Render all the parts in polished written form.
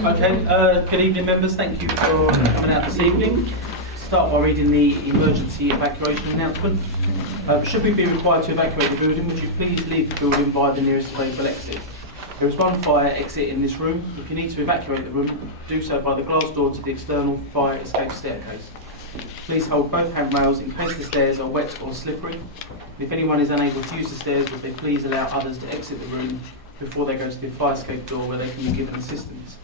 Okay, good evening members, thank you for coming out this evening. Start by reading the emergency evacuation announcement. Should we be required to evacuate the building, would you please leave the building via the nearest available exit. There is one fire exit in this room. If you need to evacuate the room, do so by the glass door to the external fire escape staircase. Please hold both handrails in case the stairs are wet or slippery. If anyone is unable to use the stairs, would they please allow others to exit the room before they go to the fire escape door where they can be given assistance.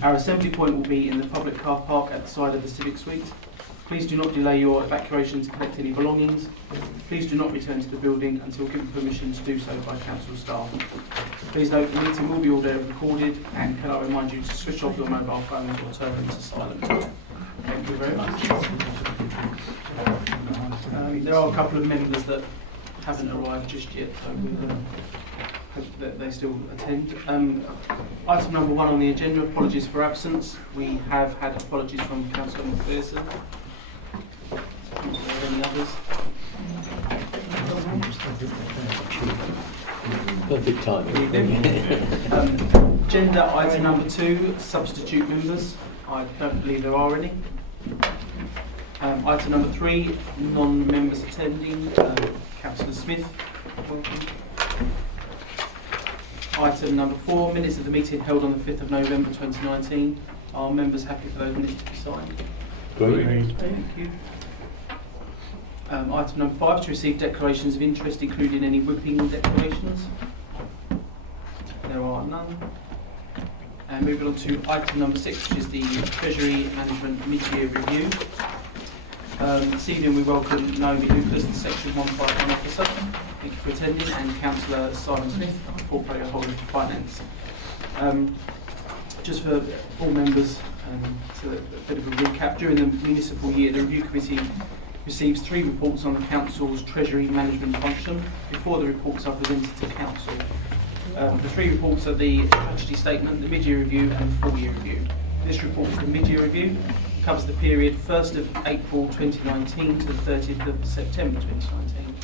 Our assembly point will be in the public car park at the side of the Civic Suite. Please do not delay your evacuation to collect any belongings. Please do not return to the building until given permission to do so by council staff. Please note the meeting will be audio recorded, and can I remind you to switch off your mobile phones or turn them to silent. Thank you very much. There are a couple of members that haven't arrived just yet, so we'll hope that they still attend. Item number 1 on the agenda, apologies for absence. We have had apologies from Councillor McPherson. Are there any others? Perfect timing. Agenda item number 2, substitute members. I don't believe there are any. Item number 3, non-members attending. Councillor Smith, welcome. Item number 4, minutes of the meeting held on the 5th of November 2019. Are members happy for those minutes to be signed? Great. Thank you. Item number 5, to receive declarations of interest, including any whipping declarations. There are none. And moving on to item number 6, which is the Treasury Management Mid-Year Review. This evening we welcome Naomi Lucas, the Section 151 Officer. Thank you for attending, and Councillor Simon Smith, Portfolio Holder for Finance. Just for all members, so a bit of a recap. During the municipal year, the Review Committee receives 3 reports on the Council's Treasury Management function before the reports are presented to Council. The 3 reports are the strategy statement, the mid-year review and the full-year review. This report for the mid-year review covers the period 1st of April 2019 to the 30th of September 2019.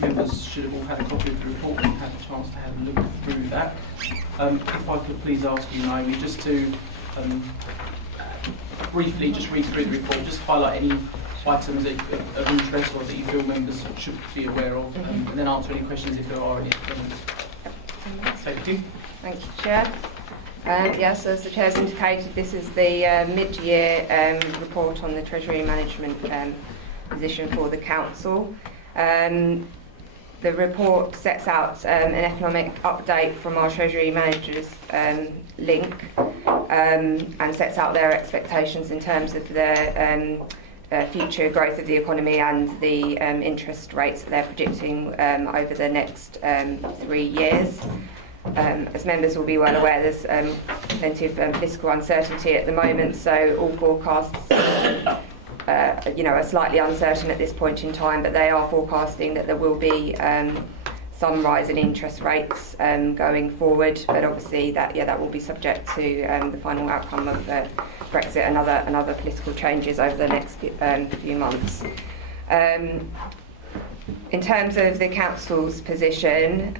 Members should have all had a copy of the report and had a chance to have a look through that. If I could please ask you, Naomi, just to briefly just read through the report, just highlight any items of interest or that you feel members should be aware of, and then answer any questions if there are any. Thank you. Thank you, Chair. Yes, as the Chair's indicated, this is the mid-year report on the Treasury Management position for the Council. The report sets out an economic update from our Treasury Managers link and sets out their expectations in terms of their future growth of the economy and the interest rates that they're predicting over the next 3 years. As members will be well aware, there's plenty of fiscal uncertainty at the moment, so all forecasts are slightly uncertain at this point in time, but they are forecasting that there will be some rise in interest rates going forward, but obviously that will be subject to the final outcome of Brexit and other political changes over the next few months. In terms of the Council's position,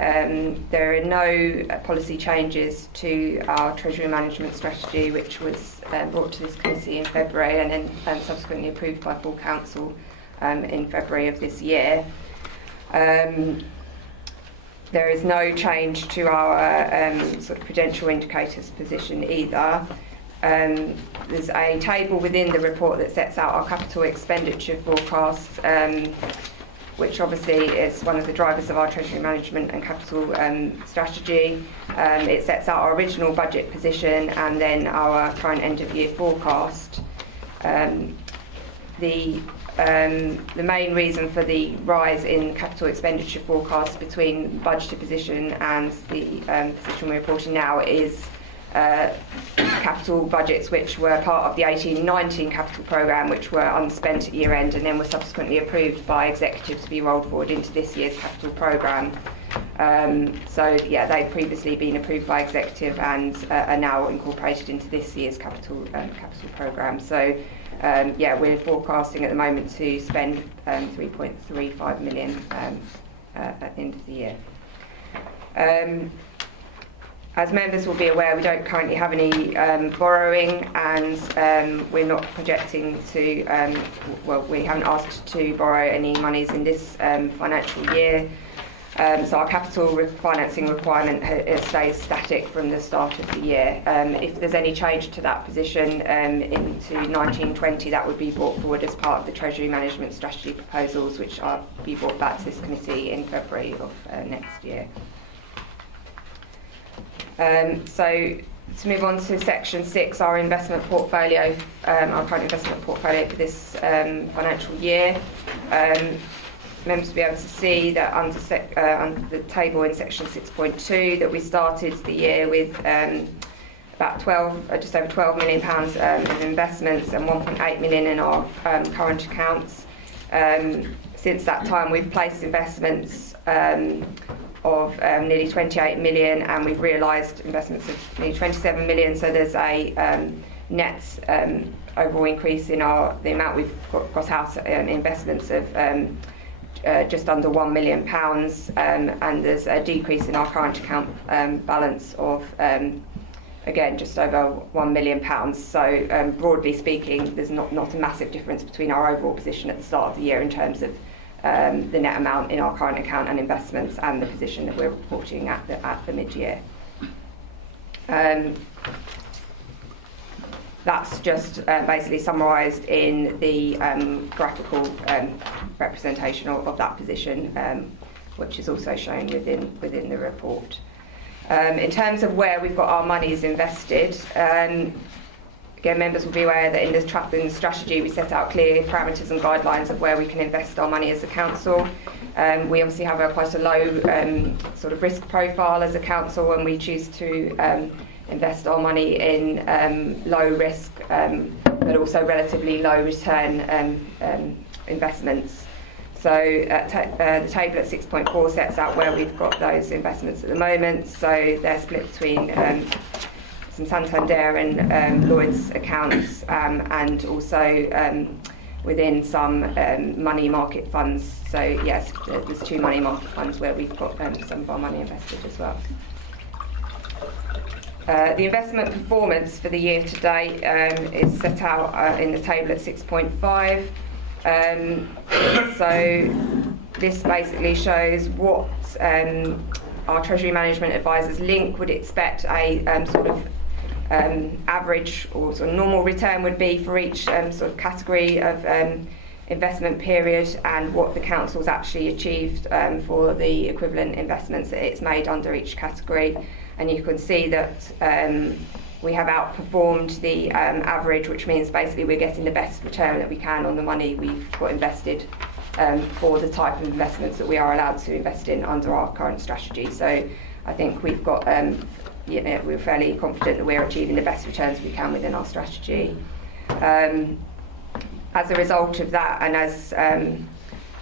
there are no policy changes to our Treasury Management strategy, which was brought to this committee in February and then subsequently approved by full Council in February of this year. There is no change to our sort of prudential indicators position either. There's a table within the report that sets out our capital expenditure forecast, which obviously is one of the drivers of our Treasury Management and capital strategy. It sets out our original budget position and then our current end-of-year forecast. The main reason for the rise in capital expenditure forecast between budgeted position and the position we're reporting now is capital budgets which were part of the 18-19 capital programme, which were unspent at year end and then were subsequently approved by executive to be rolled forward into this year's capital programme. They've previously been approved by executive and are now incorporated into this year's capital programme. So we're forecasting at the moment to spend 3.35 million at the end of the year. As members will be aware, we don't currently have any borrowing, and we're not projecting to, we haven't asked to borrow any monies in this financial year. So our capital financing requirement stays static from the start of the year. If there's any change to that position into 1920, that would be brought forward as part of the Treasury Management Strategy proposals, which will be brought back to this committee in February of next year. So to move on to section 6, our investment portfolio, our current investment portfolio for this financial year. Members will be able to see that under the table in section 6.2 that we started the year with about just over £12 million of investments and 1.8 million in our current accounts. Since that time, we've placed investments of nearly 28 million, and we've realised investments of nearly 27 million. So there's a net overall increase in the amount we've got across house investments of just under £1 million, and there's a decrease in our current account balance of again just over £1 million. So broadly speaking, there's not a massive difference between our overall position at the start of the year in terms of the net amount in our current account and investments and the position that we're reporting at the mid-year. That's just basically summarised in the graphical representation of that position, which is also shown within the report. In terms of where we've got our monies invested, again, members will be aware that in the strategy we set out clear parameters and guidelines of where we can invest our money as a council. We obviously have quite a low sort of risk profile as a council, and we choose to invest our money in low risk but also relatively low return investments. So the table at 6.4 sets out where we've got those investments at the moment. So they're split between some Santander and Lloyd's accounts, and also within some money market funds. So yes, there's 2 money market funds where we've got some of our money invested as well. The investment performance for the year to date is set out in the table at 6.5. So this basically shows what our Treasury Management Advisors Link would expect a sort of average or sort of normal return would be for each sort of category of investment period, and what the council's actually achieved for the equivalent investments that it's made under each category. And you can see that we have outperformed the average, which means basically we're getting the best return that we can on the money we've got invested for the type of investments that we are allowed to invest in under our current strategy. So I think we've got, we're fairly confident that we're achieving the best returns we can within our strategy. As a result of that, and as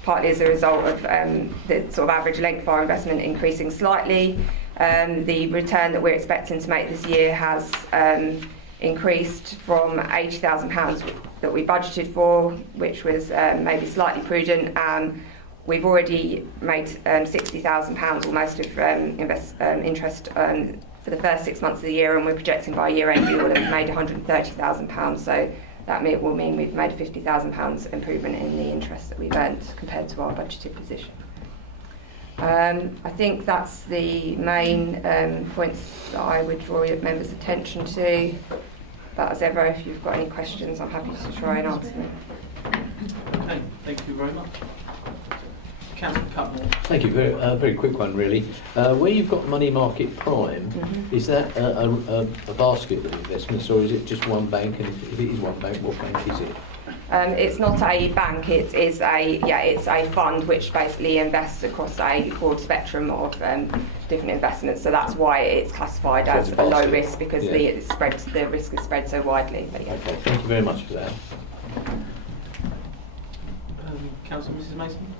partly as a result of the sort of average length of our investment increasing slightly, the return that we're expecting to make this year has increased from £80,000 that we budgeted for, which was maybe slightly prudent. We've already made £60,000 almost of interest for the first 6 months of the year, and we're projecting by year end we will have made £130,000. So that will mean we've made a £50,000 improvement in the interest that we've earned compared to our budgeted position. I think that's the main points that I would draw your members' attention to. But as ever, if you've got any questions, I'm happy to try and answer them. Okay, thank you very much. Councillor Cutmore. Thank you. Very quick one, really. Where you've got money market prime, is that a basket of investments, or is it just one bank? And if it is one bank, what bank is it? It's not a bank. It's a fund which basically invests across a broad spectrum of different investments. So that's why it's classified as a low risk, because the risk is spread so widely. But, yeah. Okay, thank you very much for that. Councillor Mrs Mason.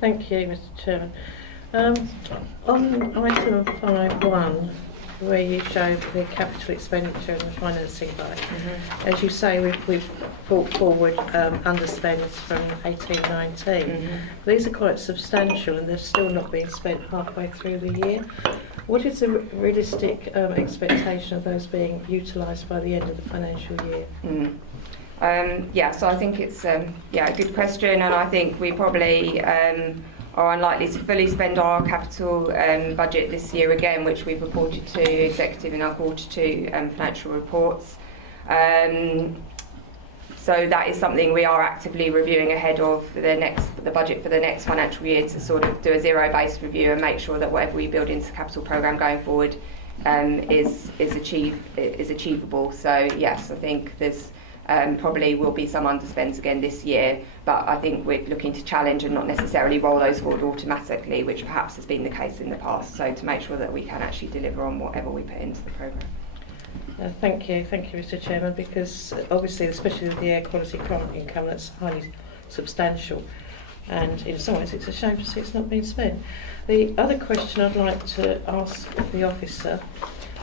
Thank you, Mr Chairman. On item 5.1, where you show the capital expenditure and the financing by. As you say, we've brought forward underspends from 18-19. These are quite substantial and they're still not being spent halfway through the year. What is the realistic expectation of those being utilised by the end of the financial year? So I think it's a good question, and I think we probably are unlikely to fully spend our capital budget this year again, which we've reported to Executive in our Q2 financial reports. So that is something we are actively reviewing ahead of the budget for the next financial year, to sort of do a zero-based review and make sure that whatever we build into the capital programme going forward is achievable. So yes, I think there's probably will be some underspends again this year, but I think we're looking to challenge and not necessarily roll those forward automatically, which perhaps has been the case in the past. So to make sure that we can actually deliver on whatever we put into the programme. Thank you, Mr. Chairman, because obviously, especially with the air quality grant income, that's highly substantial, and in some ways it's a shame to see it's not being spent. The other question I'd like to ask the officer,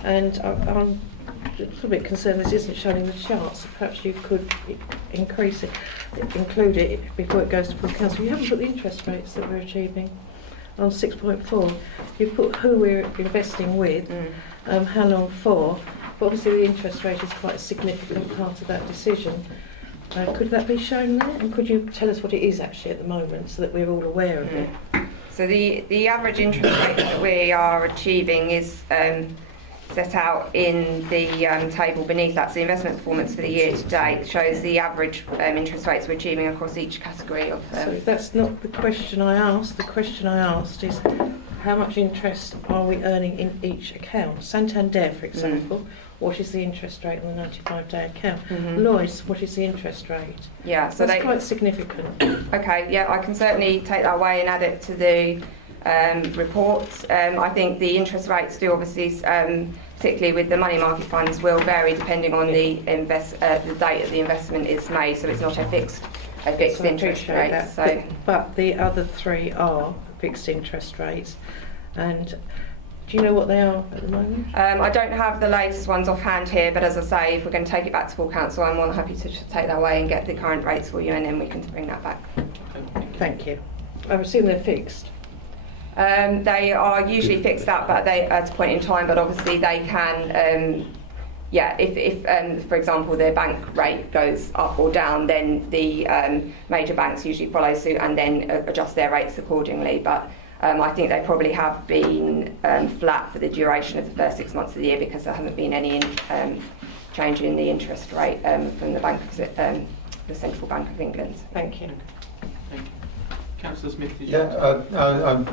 and I'm a little bit concerned this isn't shown in the charts, so perhaps you could include it before it goes to full council. You haven't put the interest rates that we're achieving on 6.4. You've put who we're investing with, how long for. But obviously the interest rate is quite a significant part of that decision. Could that be shown there? And could you tell us what it is actually at the moment so that we're all aware of it? So the average interest rate that we are achieving is set out in the table beneath that. So the investment performance for the year to date shows the average interest rates we're achieving across each category of... So that's not the question I asked. The question I asked is how much interest are we earning in each account? Santander, for example, what is the interest rate on the 95-day account? Lloyds, what is the interest rate? Yeah, so that's quite significant. Okay, yeah, I can certainly take that away and add it to the report. I think the interest rates do obviously, particularly with the money market funds, will vary depending on the date of the investment is made. So it's not a fixed interest rate. So, but the other three are fixed interest rates, and do you know what they are at the moment? I don't have the latest ones offhand here, but as I say, if we're going to take it back to full council, I'm more than happy to take that away and get the current rates for you, and then we can bring that back. Thank you. I assume they're fixed. They are usually fixed up, but they at a point in time. But obviously, they can. If for example the bank rate goes up or down, then the major banks usually follow suit and then adjust their rates accordingly. But I think they probably have been flat for the duration of the first 6 months of the year, because there hasn't been any change in the interest rate from the Central Bank of England. Thank you. Councillor Smith, I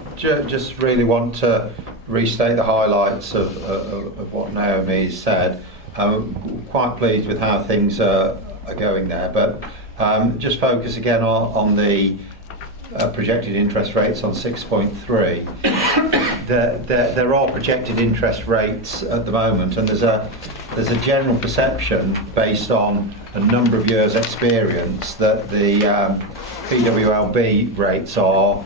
just really want to restate the highlights of what Naomi said. I'm quite pleased with how things are going there, but just focus again on the projected interest rates on 6.3. There are projected interest rates at the moment, and there's a general perception based on a number of years' experience that the PWLB rates are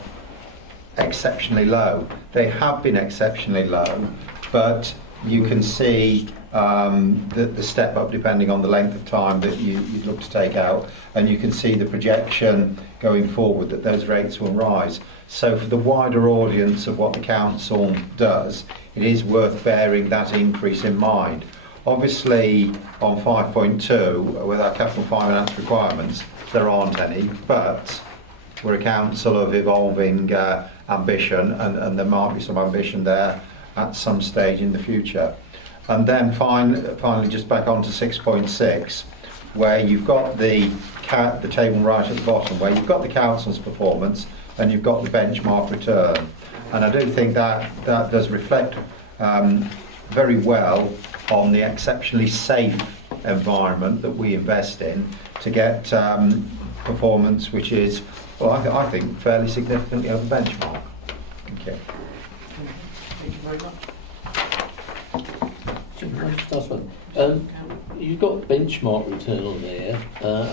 exceptionally low. They have been exceptionally low, but you can see the step up depending on the length of time that you'd look to take out, and you can see the projection going forward that those rates will rise. So for the wider audience of what the council does, it is worth bearing that increase in mind. Obviously on 5.2 with our capital finance requirements there aren't any, but we're a council of evolving ambition, and there might be some ambition there at some stage in the future. And then finally just back on to 6.6, where you've got the table right at the bottom, where you've got the council's performance and you've got the benchmark return. And I do think that does reflect very well on the exceptionally safe environment that we invest in to get performance which is, well, I think fairly significantly over benchmark. Thank you. Thank you very much. Last one. You've got benchmark return on there,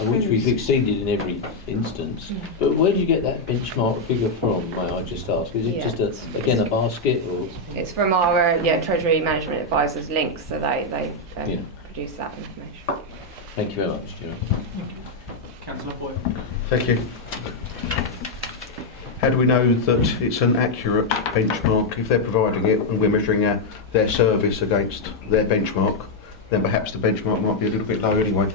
which we've exceeded in every instance. But where do you get that benchmark figure from, may I just ask? Is it just, again, a basket? Or? It's from our Treasury Management Advisors links, so they produce that information. Thank you very much, Stuart. Councillor Boyle. Thank you. How do we know that it's an accurate benchmark? If they're providing it and we're measuring their service against their benchmark, then perhaps the benchmark might be a little bit low anyway.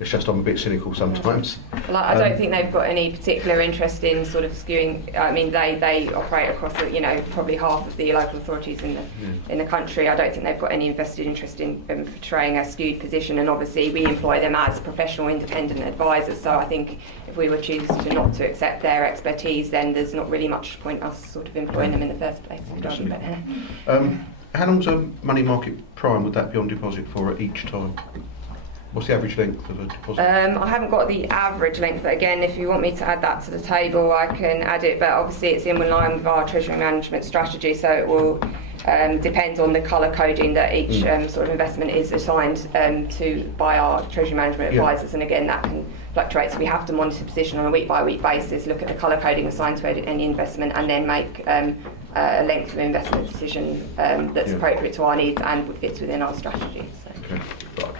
It's just I'm a bit cynical sometimes. Well, I don't think they've got any particular interest in sort of skewing. I mean, they operate across probably half of the local authorities in the country. I don't think they've got any invested interest in portraying a skewed position. And obviously, we employ them as professional independent advisors. So I think if we were choose to not to accept their expertise, then there's not really much point us sort of employing them in the first place. How long's a money market prime would that be on deposit for at each time? What's the average length of a deposit? I haven't got the average length, but again, if you want me to add that to the table, I can add it. But obviously, it's in line with our treasury management strategy, so it will depend on the colour coding that each sort of investment is assigned to by our treasury management advisors. And again, that can fluctuate. So we have to monitor position on a week-by-week basis, look at the colour coding assigned to any investment, and then make a length of investment decision that's appropriate to our needs and would fit within our strategy. So. Okay, right.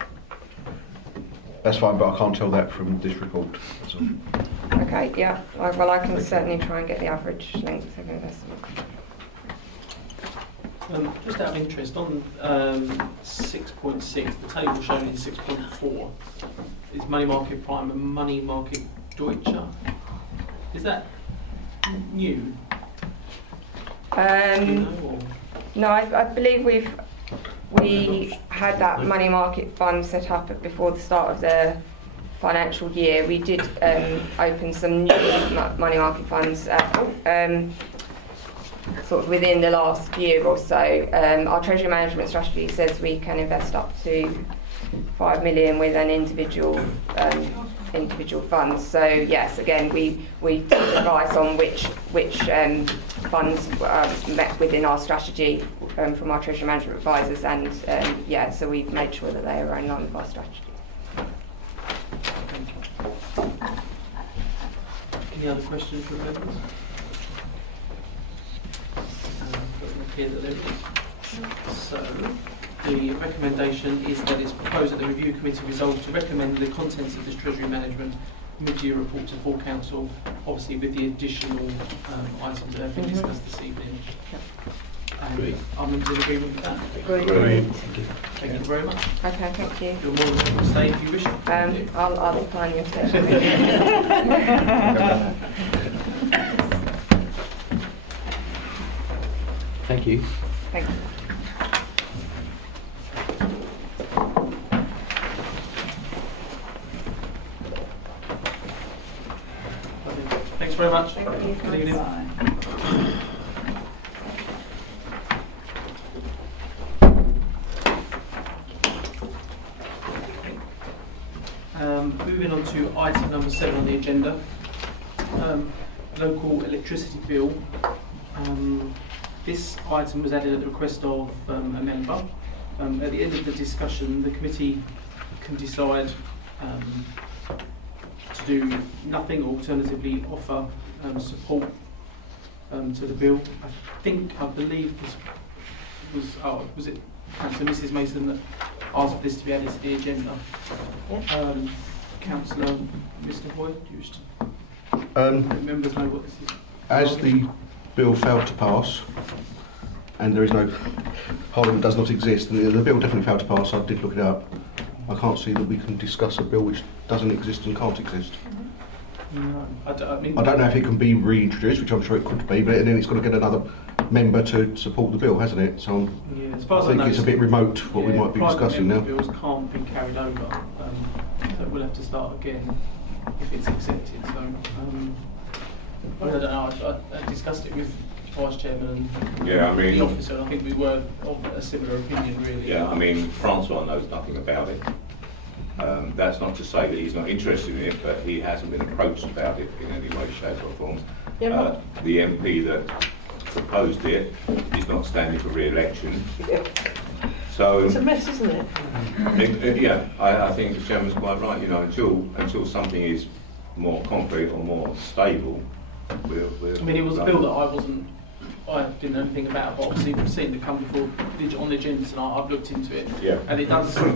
That's fine, but I can't tell that from this report. That's all. Okay, yeah. Well, I can certainly try and get the average length of investment. Just out of interest, on 6.6, the table shown in 6.4 is money market prime and money market Deutsche. Is that new? No, I believe we had that money market fund set up before the start of the financial year. We did open some new money market funds sort of within the last year or so. Our treasury management strategy says we can invest up to 5 million with an individual funds. So yes, again, we take advice on which funds met within our strategy from our treasury management advisors, and so we've made sure that they are in line with our strategy. Any other questions from members? So the recommendation is that it's proposed that the review committee resolves to recommend the contents of this treasury management mid-year report to full council, obviously with the additional items that have been discussed this evening. And are members in agreement with that? Agreed. Thank you very much. Okay, thank you. You're more than welcome to stay if you wish. I'll decline your statement. Thank you. Thank you. Thanks very much. Thank you. Good evening. Moving on to item number 7 on the agenda, local electricity bill. This item was added at the request of a member. At the end of the discussion, the committee can decide to do nothing, or alternatively offer support to the bill. I believe this was it Councillor Mrs Mason that asked for this to be added to the agenda. Yeah. Councillor Mr Boyd, do you wish to members know what this is? As the bill failed to pass, and there is no Parliament does not exist, and the bill definitely failed to pass. I did look it up. I can't see that we can discuss a bill which doesn't exist and can't exist. No, I don't know if it can be reintroduced, which I'm sure it could be, but then it's got to get another member to support the bill, hasn't it? So as far as I think it's a bit remote what we might be discussing now. Bills can't be carried over, so we'll have to start again if it's accepted. So I don't know. I discussed it with Vice Chairman and the officer, and I think we were of a similar opinion, really. Yeah, I mean, Francois knows nothing about it. That's not to say that he's not interested in it, but he hasn't been approached about it in any way, shape or form. The MP that proposed it is not standing for re-election. So So It's a mess, isn't it? yeah, I think the chairman's quite right. You know, until something is more concrete or more stable, we're I mean, it was a bill that I didn't know anything about, but obviously we've seen it come before on the agenda tonight. I've looked into it, Yeah. and it does. I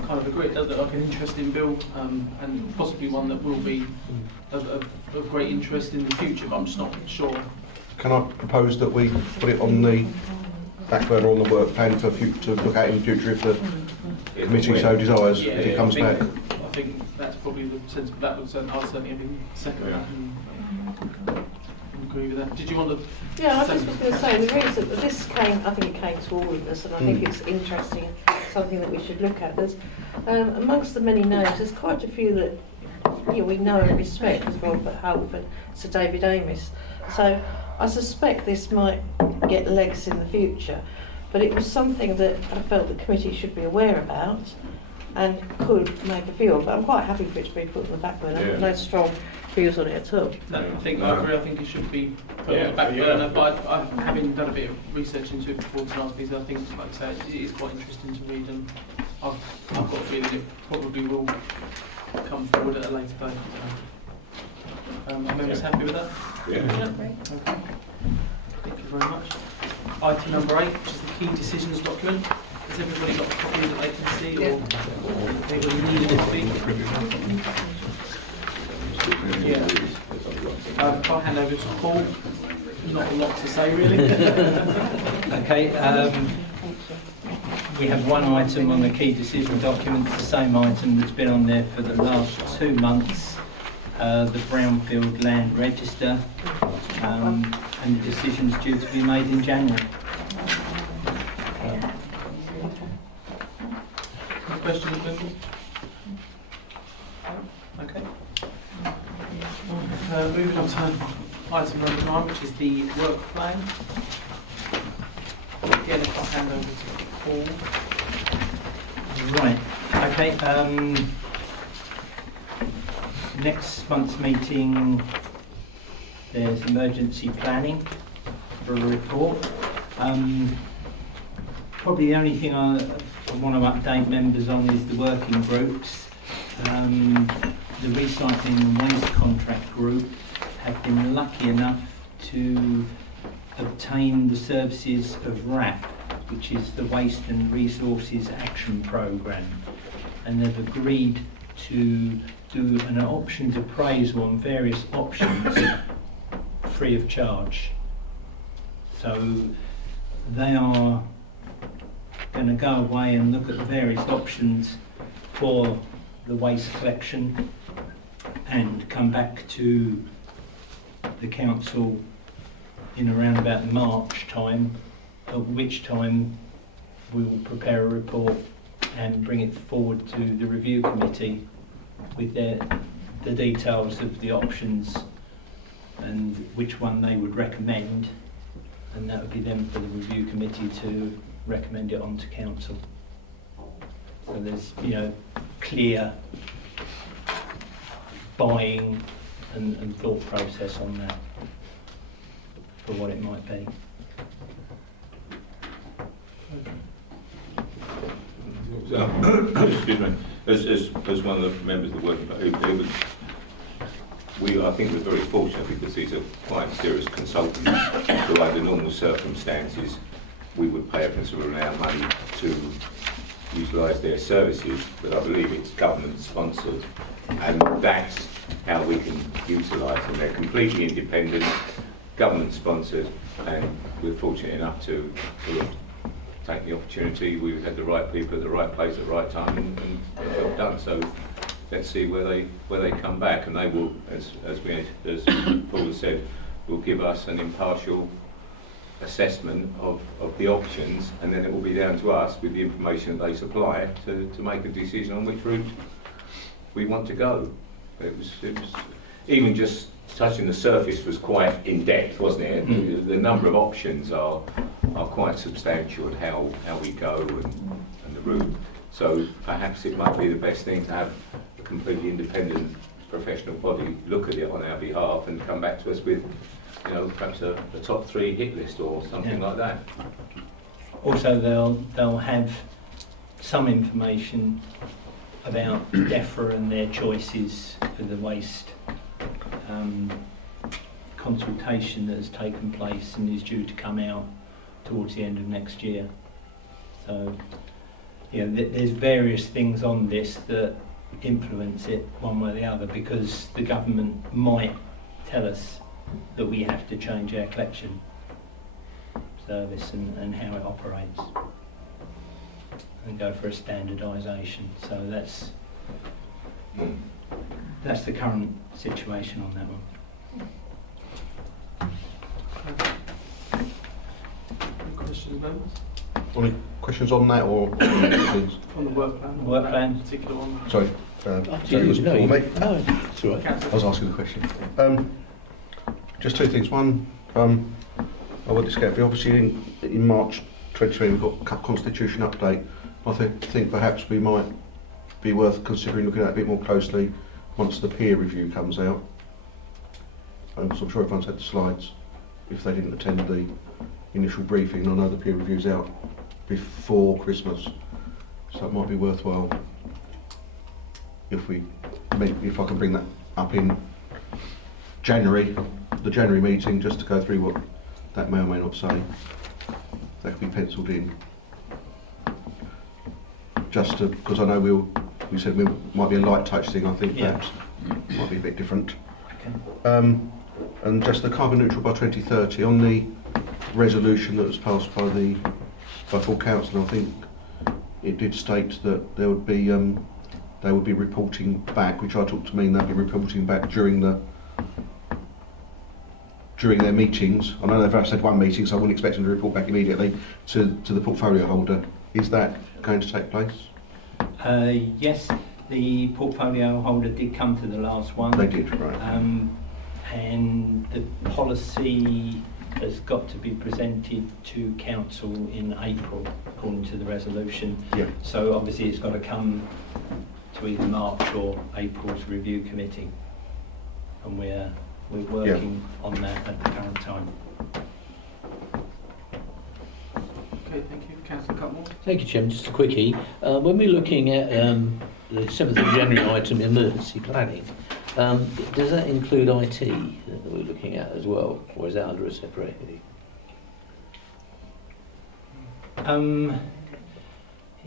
kind of agree. It does look like an interesting bill, and possibly one that will be of great interest in the future. But I'm just not sure. Can I propose that we put it on the back burner on the work plan for to look at in the future if the committee so desires, if it comes back? I think that's probably the sense. That would I'll certainly have second that. And agree with that. Did you want to? Yeah, I just was going to say, the reason that this came, I think it came to all of us, and I think it's interesting, something that we should look at. There's, amongst the many names, there's quite a few that we know and respect, as Robert Half and Sir David Amis. So I suspect this might get legs in the future, but it was something that I felt the committee should be aware about and could make a view on. But I'm quite happy for it to be put on the back burner. I've got no strong views on it at all. No, I agree. I think it should be put on the back burner. But I having done a bit of research into it before tonight's piece, I think, like I say, it is quite interesting to read, and I've got a feeling it probably will come forward at a later date. Are members happy with that? Yeah. Okay. Thank you very much. Item number 8, which is the key decisions document. Has everybody got a copy that they can see, or anybody need anything? Yeah. I'll hand over to Paul. Not a lot to say, really. Okay. We have one item on the key decision document, the same item that's been on there for the last 2 months, the Brownfield Land Register, and the decision's due to be made in January. Any questions, members? Okay. Moving on to item number 9, which is the work plan. Again, if I hand over to Paul. Right. Okay. Next month's meeting, there's emergency planning for a report. Probably the only thing I want to update members on is the working groups. The recycling and waste contract group have been lucky enough to obtain the services of RAP, which is the Waste and Resources Action Programme, and they've agreed to do an options appraisal on various options free of charge. So they are going to go away and look at the various options for the waste collection and come back to the council in around about March time, at which time we will prepare a report and bring it forward to the review committee with the details of the options and which one they would recommend, and that would be then for the review committee to recommend it on to council. So there's, clear buying and thought process on that for what it might be. Excuse me. As one of the members of the working group, I think we're very fortunate because these are quite serious consultants. So under normal circumstances, we would pay a considerable amount of money to utilise their services, but I believe it's government sponsored, and that's how we can utilise them. They're completely independent, government sponsored, and we're fortunate enough to take the opportunity. We've had the right people at the right place at the right time, and the job done. So let's see where they come back, and they will, as Paul has said, will give us an impartial assessment of the options, and then it will be down to us with the information that they supply to make a decision on which route we want to go. It was even just touching the surface was quite in depth, wasn't it? The number of options are quite substantial at how we go and the route. So perhaps it might be the best thing to have a completely independent professional body look at it on our behalf and come back to us with, perhaps a top 3 hit list or something like that. Also, they'll have some information about DEFRA and their choices for the waste consultation that has taken place and is due to come out towards the end of next year. So, you know, there's various things on this that influence it one way or the other, because the government might tell us that we have to change our collection service and how it operates and go for a standardisation. So that's the current situation on that one. Any questions, members? Any questions on that or things? On the work plan? Work plan. That particular one? Sorry, Jerry wasn't No, for me. no, it's all right. I was asking the question. Just two things. One, I want to discover, obviously in March 2020 we've got constitution update. I think perhaps we might be worth considering looking at it a bit more closely once the peer review comes out. So I'm sure everyone's had the slides if they didn't attend the initial briefing. I know the peer review's out before Christmas, so it might be worthwhile if I can bring that up in January, the January meeting, just to go through what that may or may not say. That could be penciled in. Just because I know we said we might be a light touch thing. I think Yeah. perhaps might be a bit different. Okay. And just the carbon neutral by 2030 on the resolution that was passed by full council. I think it did state that there would be they would be reporting back, which I took to mean they'd be reporting back during their meetings. I know they've only said one meeting, so I wouldn't expect them to report back immediately to the portfolio holder. Is that going to take place? Yes, the portfolio holder did come to the last one. They did, right. And the policy has got to be presented to council in April, according to the resolution. Yeah. So obviously it's got to come to either March or April's review committee, and we're working on that at the current time. Okay, thank you. Councillor Cutmore? Thank you, Chairman. Just a quickie. When we're looking at the 7th of January item, emergency planning, does that include IT that we're looking at as well, or is that under a separate heading?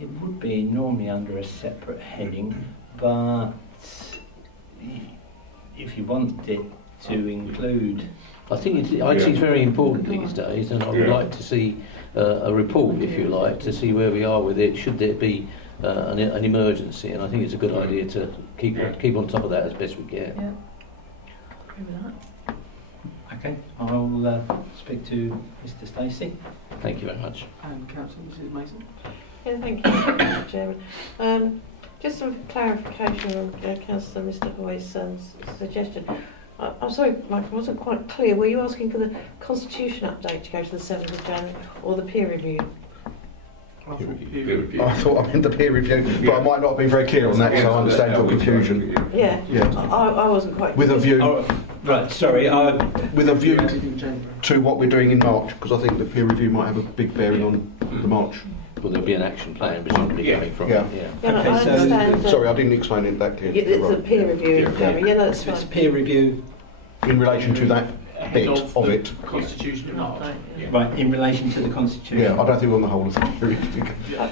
It would be normally under a separate heading, but if you want it to include... I think IT is very important these days, and I would like to see a report, if you like, to see where we are with it, should there be an emergency, and I think it's a good idea to keep on top of that as best we can. Yeah. Agree with that. Okay, I'll speak to Mr Stacey. Thank you very much. And Councillor Mrs Mason? Yeah, thank you, Mr. Chairman. Just some clarification on Councillor Mr Hoy's suggestion. I'm sorry, Mike, I wasn't quite clear. Were you asking for the constitution update to go to the 7th of January or the peer review? I thought I meant the peer review, but I might not have been very clear on that, so I understand your confusion. Yeah, Yeah. I wasn't quite With a view, Right, sorry. with a view to what we're doing in March, because I think the peer review might have a big bearing on the March. Well, there'll be an action plan presumably Yeah. coming from Yeah. it. Yeah. Yeah, Okay, I so- understand. Sorry, I didn't explain it that clearly. It's a peer review in January. Yeah, no, that's So it's fine. peer review, In relation to that bit of it. Constitution in March. right, in relation to the constitution. Yeah, I don't think we're on the whole of the peer review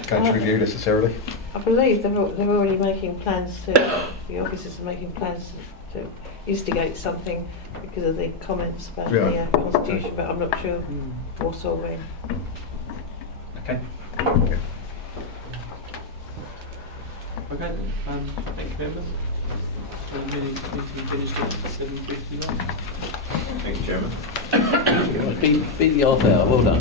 going to review necessarily. I believe they're already making plans the officers are making plans to instigate something because of the comments about the constitution, but I'm not sure what or when. Okay. Okay, thank you, members. So the meeting finished at 7:59. Thank you, Chairman. Beat the half hour, well done.